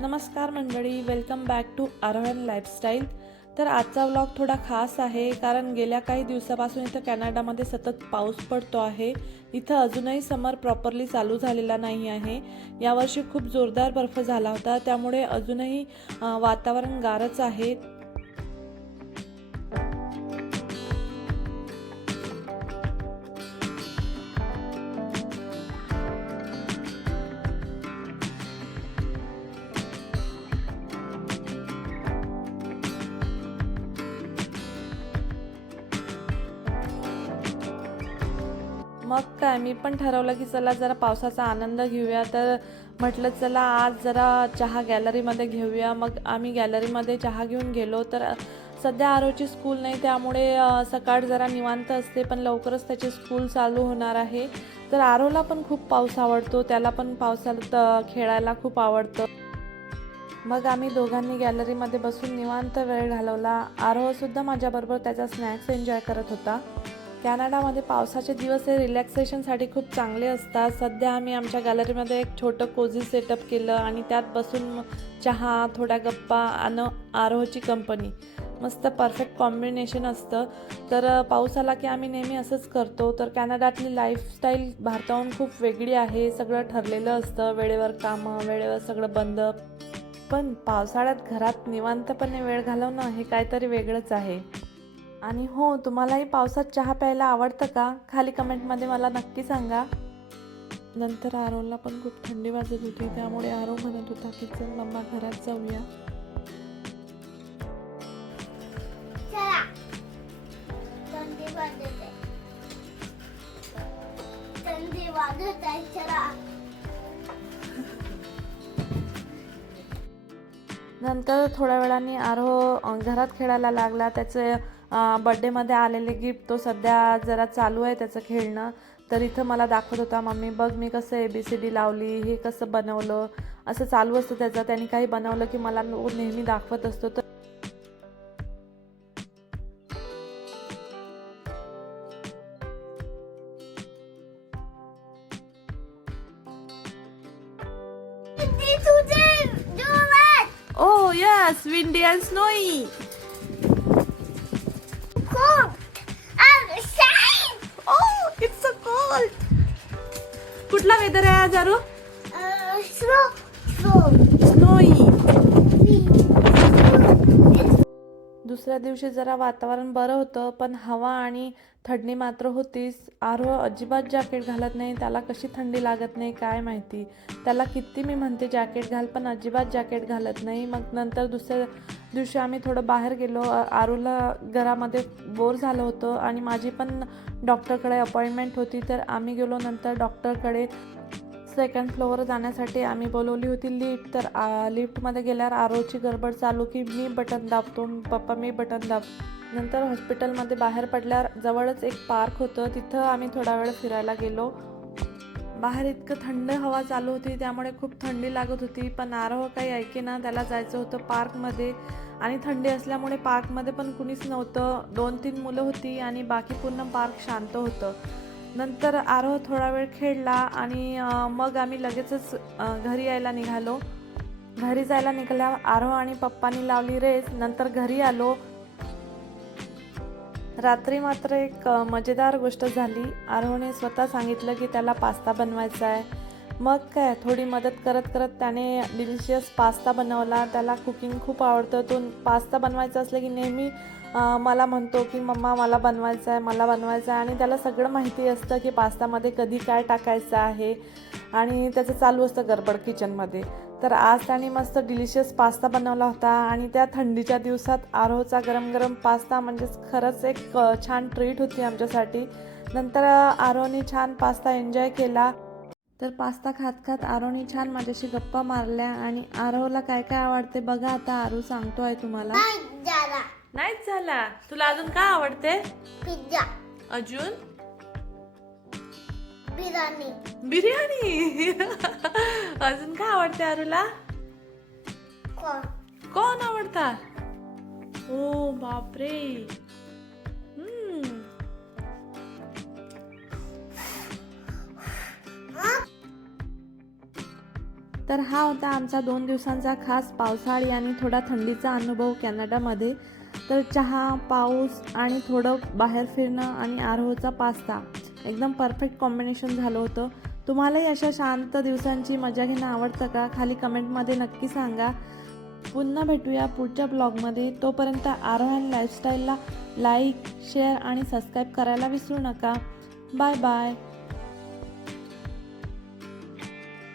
नमस्कार मंडळी welcome back to Aarohan lifestyle तर आजचा व्लॉग थोडा खास आहे कारण गेल्या काही दिवसापासून इथं कॅनडामध्ये सतत पाऊस पडतो आहे. इथं अजूनही समर प्रॉपरली चालू झालेला नाही आहे. यावर्षी खूप जोरदार बर्फ झाला होता त्यामुळे अजूनही वातावरण गारच आहे. मग काय? मी पण ठरवलं की चला जरा पावसाचा आनंद घेऊया. तर म्हटलं चला आज जरा चहा गॅलरीमध्ये घेऊया. मग आम्ही गॅलरीमध्ये चहा घेऊन गेलो. तर सध्या आरोची स्कूल नाही त्यामुळे सकाळ जरा निवांत असते पण लवकरच त्याची स्कूल चालू होणार आहे. तर आरोला पण खूप पाऊस आवडतो त्याला पण पावसात खेळायला खूप आवडतं. मग आम्ही दोघांनी गॅलरीमध्ये बसून निवांत वेळ घालवला. आरोहसुद्धा माझ्याबरोबर त्याचा स्नॅक्स एन्जॉय करत होता. कॅनडामध्ये पावसाचे दिवस हे रिलॅक्सेशनसाठी खूप चांगले असतात. सध्या आम्ही आमच्या गॅलरीमध्ये एक छोटं कोझी सेटअप केलं आणि त्यात बसून चहा थोड्या गप्पा आणि आरोहची कंपनी मस्त परफेक्ट कॉम्बिनेशन असतं. तर पाऊस आला की आम्ही नेहमी असंच करतो. तर कॅनडातली लाईफस्टाईल भारताहून खूप वेगळी आहे. सगळं ठरलेलं असतं. वेळेवर कामं वेळेवर सगळं बंद. पण पावसाळ्यात घरात निवांतपणे वेळ घालवणं हे काहीतरी वेगळंच आहे. आणि हो तुम्हालाही पावसात चहा प्यायला आवडतं का? खाली कमेंटमध्ये मला नक्की सांगा. नंतर आरोला पण खूप थंडी वाजत होती त्यामुळे आरो म्हणत होता की चल मम्मा घरात जाऊया. चला. थंडी वाजत आहे. नंतर थोड्या वेळाने आरोह घरात खेळायला लागला. त्याचे बड्डेमध्ये आलेले गिफ्ट तो सध्या जरा चालू आहे त्याचं खेळणं. तर इथं मला दाखवत होता मम्मी बघ मी कसं ए बी सी डी लावली हे कसं बनवलं? असं चालू असतं त्याचं. त्यांनी काही बनवलं की मला नेहमी दाखवत असतो. तर तुझे विंडी अँड स्नोई खूप आणि shine oh it's a cold कुठला वेदर आहे आज आरू स्लो स्लो दुसऱ्या दिवशी जरा वातावरण बरं होतं पण हवा आणि थंडी मात्र होतीच. आरोह अजिबात जॅकेट घालत नाही त्याला कशी थंडी लागत नाही काय माहिती. त्याला किती मी म्हणते जॅकेट घाल पण अजिबात जॅकेट घालत नाही. मग नंतर दुसऱ्या दिवशी आम्ही थोडं बाहेर गेलो. आरूला घरामध्ये बोर झालं होतं आणि माझी पण डॉक्टरकडे अपॉइंटमेंट होती. तर आम्ही गेलो नंतर डॉक्टरकडे. सेकंड फ्लोअर जाण्यासाठी आम्ही बोलवली होती लिफ्ट तर लिफ्टमध्ये गेल्यावर आरोची गडबड चालू की मी बटन दाबतो पप्पा मी बटन दाब नंतर हॉस्पिटलमध्ये बाहेर पडल्यावर जवळच एक पार्क होतं तिथं आम्ही थोडा वेळ फिरायला गेलो. बाहेर इतकं थंड हवा चालू होती त्यामुळे खूप थंडी लागत होती पण आरोह काही ऐकेना त्याला जायचं होतं पार्कमध्ये आणि थंडी असल्यामुळे पार्कमध्ये पण कुणीच नव्हतं दोन तीन मुलं होती आणि बाकी पूर्ण पार्क शांत होतं. नंतर आरोह थोडा वेळ खेळला आणि मग आम्ही लगेचच घरी यायला निघालो. घरी जायला निघाल्या आरोह आणि पप्पानी लावली रेस. नंतर घरी आलो. रात्री मात्र एक मजेदार गोष्ट झाली. आरोहने स्वतः सांगितलं की त्याला पास्ता बनवायचा आहे. मग काय थोडी मदत करत करत त्याने डिलिशियस पास्ता बनवला. त्याला कुकिंग खूप आवडतं. तो पास्ता बनवायचा असलं की नेहमी मला म्हणतो की मम्मा मला बनवायचं आहे मला बनवायचं आहे आणि त्याला सगळं माहिती असतं की पास्तामध्ये कधी काय टाकायचं आहे. आणि त्याचं चालू असतं गडबड किचनमध्ये तर आज त्याने मस्त डिलिशियस पास्ता बनवला होता. आणि त्या थंडीच्या दिवसात आरोचा गरम गरम पास्ता म्हणजेच खरंच एक छान ट्रीट होती आमच्यासाठी. नंतर आरोने छान पास्ता एन्जॉय केला. तर पास्ता खात खात आरोहने छान माझ्याशी गप्पा मारल्या आणि आरोहला काय काय आवडते बघा आता आरू सांगतो आहे तुम्हाला नाहीच झाला. तुला अजून काय आवडते? पिझ्झा. अजून? बिर्याणी. बिर्याणी. अजून काय आवडते आरूला? कोण? कोण आवडता? ओ बापरे. तर हा होता आमचा दोन दिवसांचा खास पावसाळी आणि थोडा थंडीचा अनुभव कॅनडामध्ये. तर चहा पाऊस आणि थोडं बाहेर फिरणं आणि आरोचा पास्ता. एकदम परफेक्ट कॉम्बिनेशन झालं होतं. तुम्हालाही अशा शांत दिवसांची मजा घेणं आवडतं का? खाली कमेंटमध्ये नक्की सांगा. पुन्हा भेटूया पुढच्या ब्लॉगमध्ये. तोपर्यंत आरोहन अँड लाईफस्टाईलला लाईक शेअर आणि सबस्क्राईब करायला विसरू नका. Bye bye